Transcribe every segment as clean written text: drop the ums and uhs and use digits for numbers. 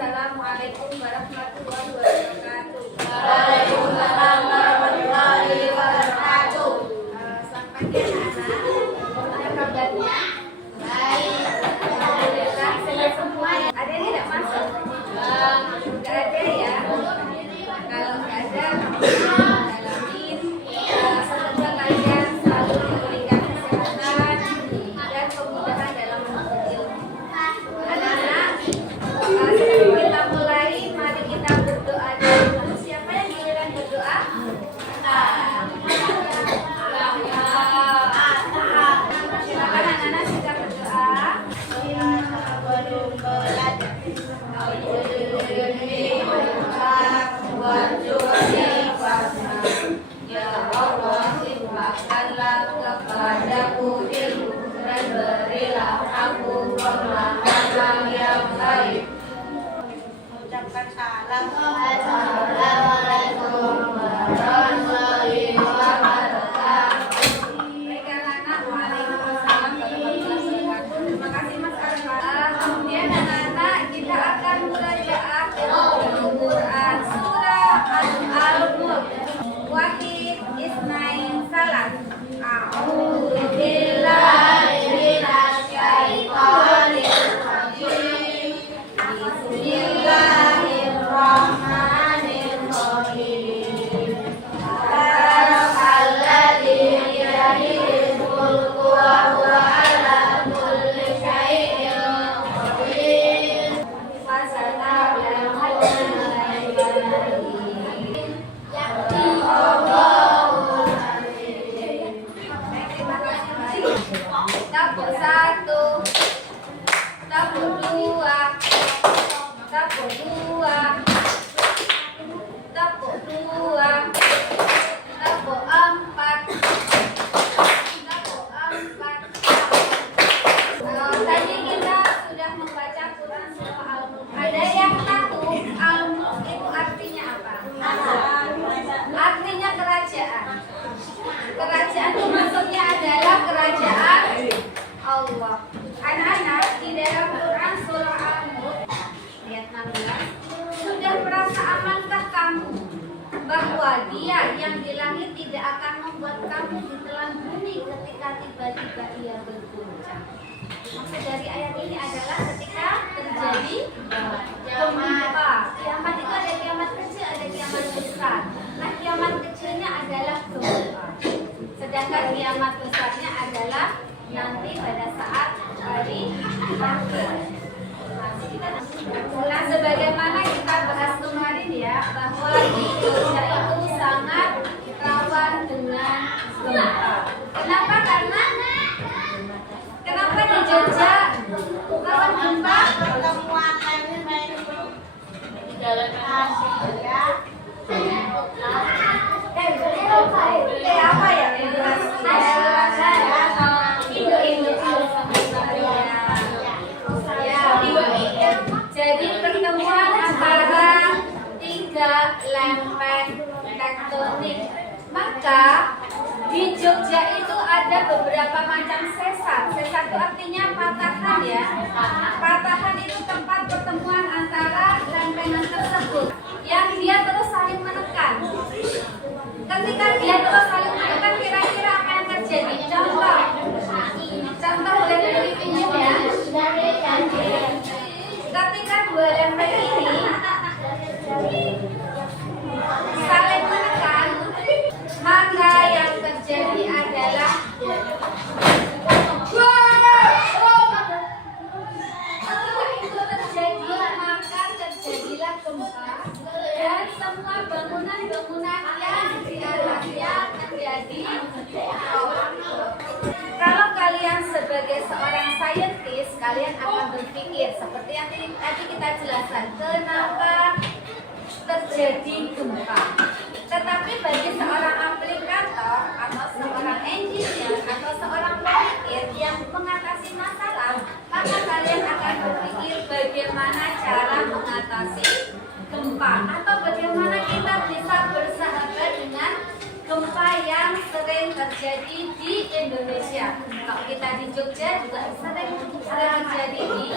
Assalamualaikum warahmatullahi wabarakatuh. Waalaikumsalam warahmatullahi wabarakatuh. Selamat pagi anak-anak. Bagaimana kabarnya? Baik. Alhamdulillah sehat semua. Ada yang tidak masuk? Enggak ada ya. Kalau enggak ada, dalamin. Semoga kalian selalu diberikan kesehatan dan kemudahan dalam menuntut ilmu. Anak-anak, sebelum kita mulai, mari kita berdoa dulu. Siapa yang giliran berdoa? Silakan anak-anak sudah berdoa. Ya Allah, limpahkanlah kepadaku ilmu dan berilah aku pemahaman yang baik. Ucapkan salam. Assalamualaikum warahmatullahi wabarakatuh. Baiklah anak, waalaikumsalam warahmatullahi wabarakatuh. Terima kasih Mas Arfa. Kemudian anak-anak kita akan murajaah Al-Quran surah Al-Mulk. Wahid Isnain Salat. A'udzu billahi minasy syaithanir rajim. Bismillahirrahmanirrahim. Barakalladzi biyadihil mulku wa huwa ala kulli syai'in qadir. Dapur satu, dapur dua, dapur dua, dapur dua, dapur empat, dapur empat. Tadi kita sudah membaca Quran surah Al-Mulk. Ada yang tahu Al-Mulk itu artinya apa? Artinya kerajaan. Kerajaan itu maksudnya adalah kerajaan Allah. Anak-anak, di dalam Quran surah Al-Mulk ayat 16, sudah merasa amankah kamu bahwa Dia yang di langit tidak akan membuat kamu ditelan bumi ketika tiba-tiba Ia berguncang. Maksud dari ayat ini adalah ketika terjadi gempa. Kiamat itu ada kiamat kecil, ada kiamat besar. Nah, kiamat kecilnya adalah gempa. Sedangkan kiamat besarnya adalah nanti pada saat hari akhir. Nah, sebagaimana kita bahas kemarin ya, bahwa di Jogja itu sangat rawan dengan gempa. Kenapa? Kenapa di Jogja rawan gempa? Pertemuan di Jalan Asia. Apa ya? Jadi pertemuan antara tiga lempeng tektonik. Maka di Jogja itu ada beberapa macam sesar. Sesar itu artinya patahan ya. Patahan itu tempat pertemuan antara lempengan tersebut yang dia terus saling menekan. Ketika dia terus saling menekan, kira-kira apa yang terjadi? Contoh boleh dipinjam ya. Ketika dua lempeng ini saling menekan, maka yang terjadi adalah terjadilah gempa dan semua bangunan-bangunan yang di atasnya menjadi kalau kalian sebagai seorang saintis, kalian akan berpikir seperti yang tadi kita jelaskan, kenapa terjadi gempa. Tetapi bagi seorang aplikator atau seorang engineer atau seorang pemikir yang mengatasi masalah, maka kalian akan berpikir bagaimana cara mengatasi gempa atau bagaimana kita bisa bersahabat dengan gempa yang sering terjadi di Indonesia. Kalau kita di Jogja juga sering terjadi di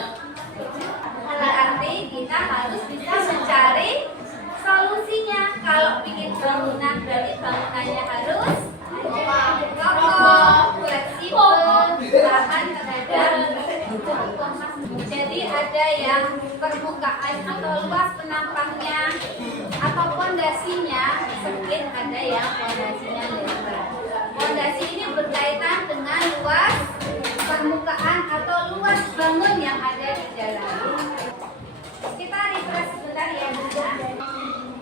berarti kita harus permukaan atau luas penampangnya atau pondasinya sempit, ada yang pondasinya lebar. Pondasi ini berkaitan dengan luas permukaan atau luas bangun yang ada di jalan. Kita refresh sebentar ya.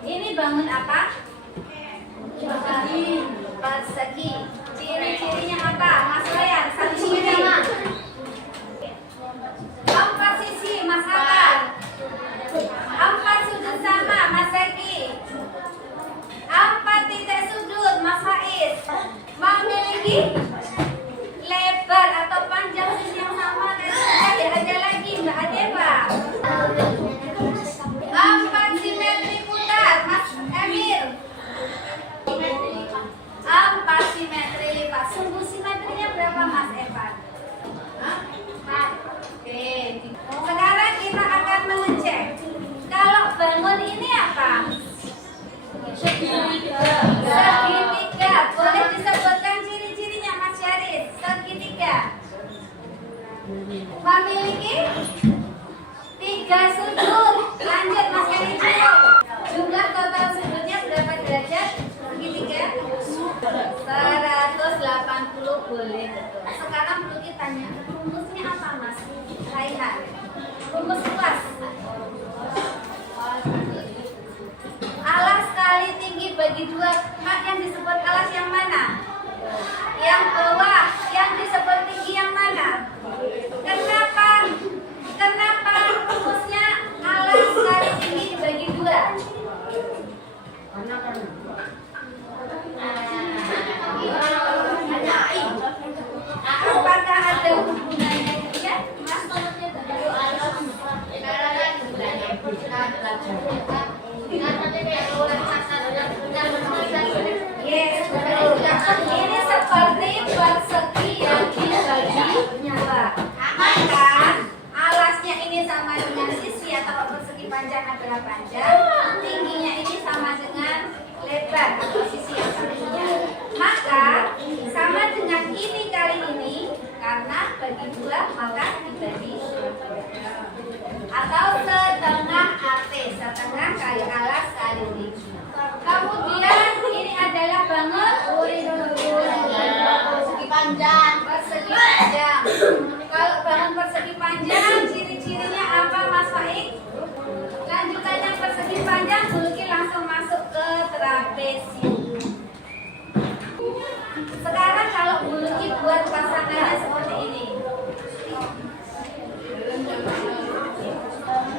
Ini bangun apa? Persegi. Ciri-cirinya apa? Mas Ryan, satu ciri. Empat sisi, Mas Hakan. Empat sudut sama, Mas Reki. Empat titik sudut, Mas Faiz. Memiliki lebar atau panjang sisi yang sama. Ada lagi, Mbak Adeva. Empat simetri putar, Mas Emir. Empat simetri lipat. Sumbu simetrinya berapa, Mas Evan? Oke. Sekarang kita akan mengecek. Kalau bangun ini apa? Segitiga. Boleh disebutkan ciri-cirinya, Mas Syaris? Segitiga. Memiliki 3 sudut. Lanjut, Mas Kanicio. Jumlah total sudutnya berapa derajat? Segitiga 180, boleh. Sekarang perlu kita tanya, rumusnya apa, Mas Raihan? Rumus luas. Alas kali tinggi bagi 2. Mak, yang disebut alas yang mana? Yang bawah. Yang disebut tinggi yang mana? Kenapa rumusnya alas kali tinggi dibagi 2? Apakah ada hubungannya ya? Mas? Yes, betul. Ini seperti persegi yang dibagi 2. Maka alasnya ini sama dengan sisi atau persegi panjang adalah panjang, tingginya ini sama dengan lebar atau sisi yang satunya. Maka sama dengan ini kali ini, karena bagi 2 maka dibagi 2. Atau setengah AT, setengah kali alas kali tinggi. Kemudian ini adalah bangun persegi panjang. Persegi panjang. Kalau bangun persegi panjang, ciri-cirinya apa, Mas Faik? Lanjutannya persegi panjang, buluki langsung masuk ke trapesium. Sekarang kalau buluki buat pasangannya seperti ini,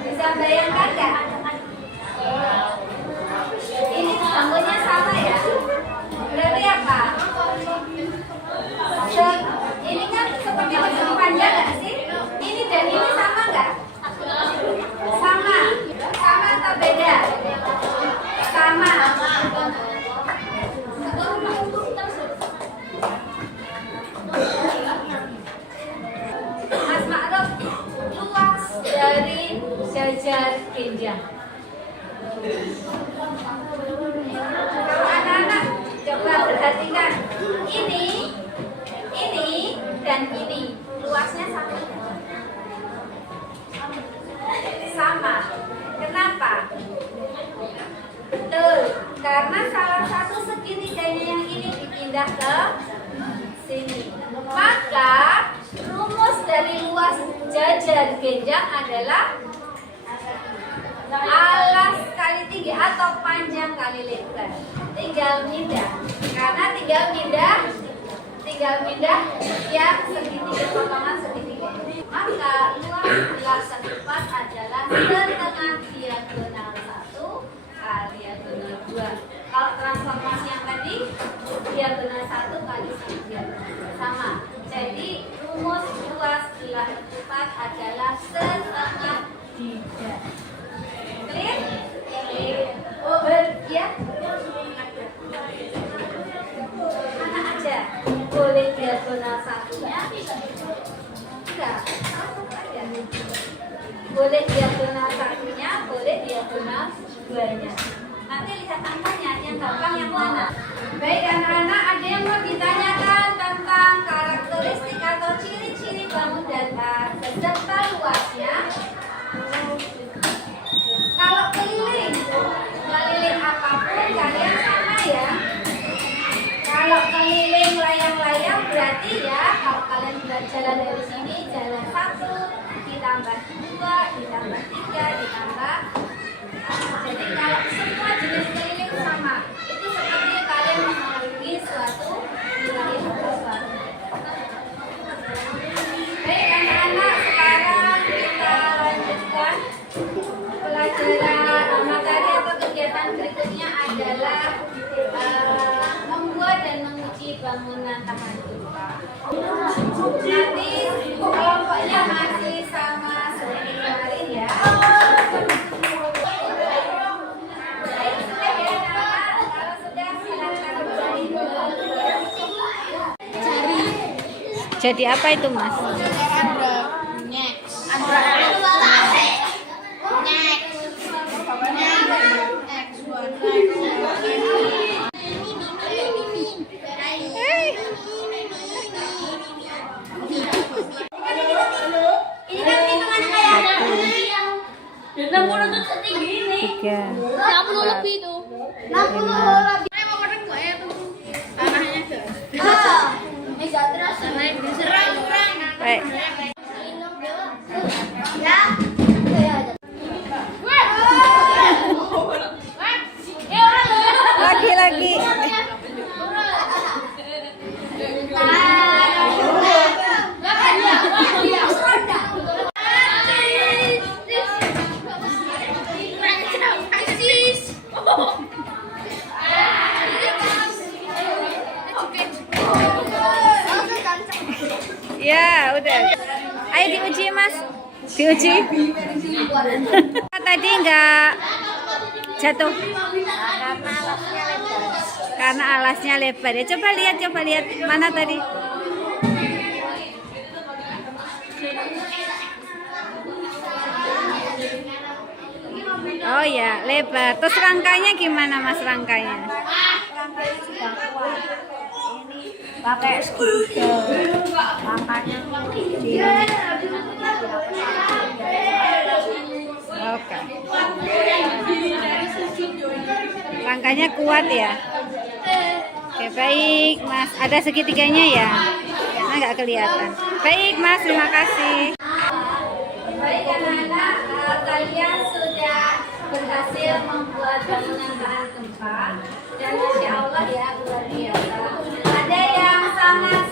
bisa bayangkan nggak? Ini bangunnya sama ya. Berarti apa? Ini kan seperti persegi panjang nggak sih? Ini dan ini sama nggak? Sama. Sama atau beda? Sama. Mas Ma'ruf, luas dari jajar genjang. Kalau anak-anak coba perhatikan, ini dan ini luasnya sama. Sama. Kenapa? Betul, karena salah satu segitiganya yang ini dipindah ke sini. Maka rumus dari luas jajar genjang adalah alas kali tinggi atau panjang kali lebar. Tinggal pindah, karena tinggal pindah yang segitiga, potongan segitiga. Maka luas belasan lipat adalah setengah diagonal 1 kali diagonal 2. Kalau transformasi yang tadi diagonal 1 kali diagonal sama. Jadi rumus luas belasan lipat adalah setengah diagonal. Clear? Oh, ya. Anak aja boleh diagonal 1-nya. Enggak. Boleh diagonal 1-nya, boleh diagonal 2-nya. Nanti lihat angkanya, yang gampang yang mana. Baik anak-anak, ada yang mau ditanyakan tentang karakteristik atau ciri-ciri bangun datar beserta luasnya? Kalau keliling apapun kalian sama ya. Kalau keliling layang-layang berarti ya kalau kalian jalan dari sini jalan 1 ditambah 2 ditambah 3 ditambah jadi kalau semua jenis keliling sama itu seperti kalian mengelilingi suatu wilayah sesuatu. Baik anak-anak, sekarang kita lanjutkan pelajaran materi atau kegiatan berikutnya adalah membuat dan menguji bangunan tahan gempa. Nanti kelompoknya masih sama seperti kemarin ya. Baik, sudah ya anak-anak. Kalau sudah silakan Jadi apa itu, Mas? ini kan hitungan kayak 3, 60 lebih tuh. 60 lebih. Meja terus. baik. Ya. Lagi. Ya, udah. Ayo diuji, Mas. Diuji. Tadi enggak jatuh. Karena alasnya lebar. Ya, coba lihat mana tadi. Oh ya, lebar. Terus rangkanya gimana, Mas, rangkanya? Pakai skuter. Makanya Oke. Rangkanya kuat ya. Oke, baik, Mas. Ada segitiganya ya? Nah, nggak kelihatan. Baik, Mas. Terima kasih. Baik anak-anak, kalian sudah berhasil membuat bangunan tahan gempa dan masya Allah ya luar biasa. Ada yang sangat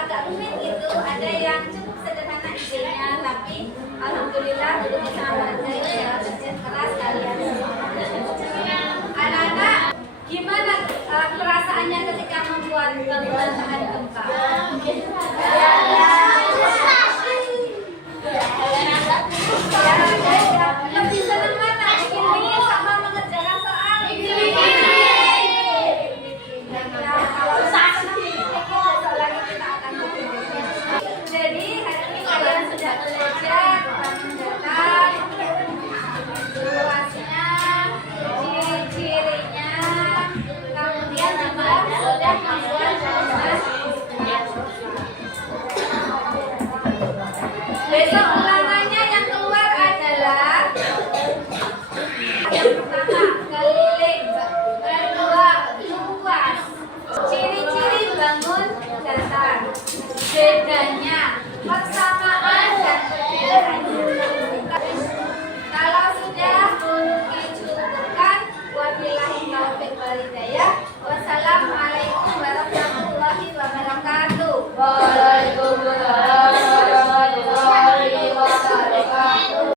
agak rumit gitu, ada yang cukup sederhana idenya, tapi alhamdulillah udah bisa menghargai kerja keras kalian semua. Anak-anak, gimana perasaannya ketika membuat bangunan tahan gempa? Lebih senang mana? Bikin sama mengerjakan soal ini. Kalau soal lagi kita akan berbicara. Jadi hari ini kalian sudah belajar tentang luasnya, ciri-cirinya, kemudian juga sudah membuat bangunan. Besok ulangannya yang keluar adalah yang pertama keliling, kedua luas, ciri-ciri bangun datar, beda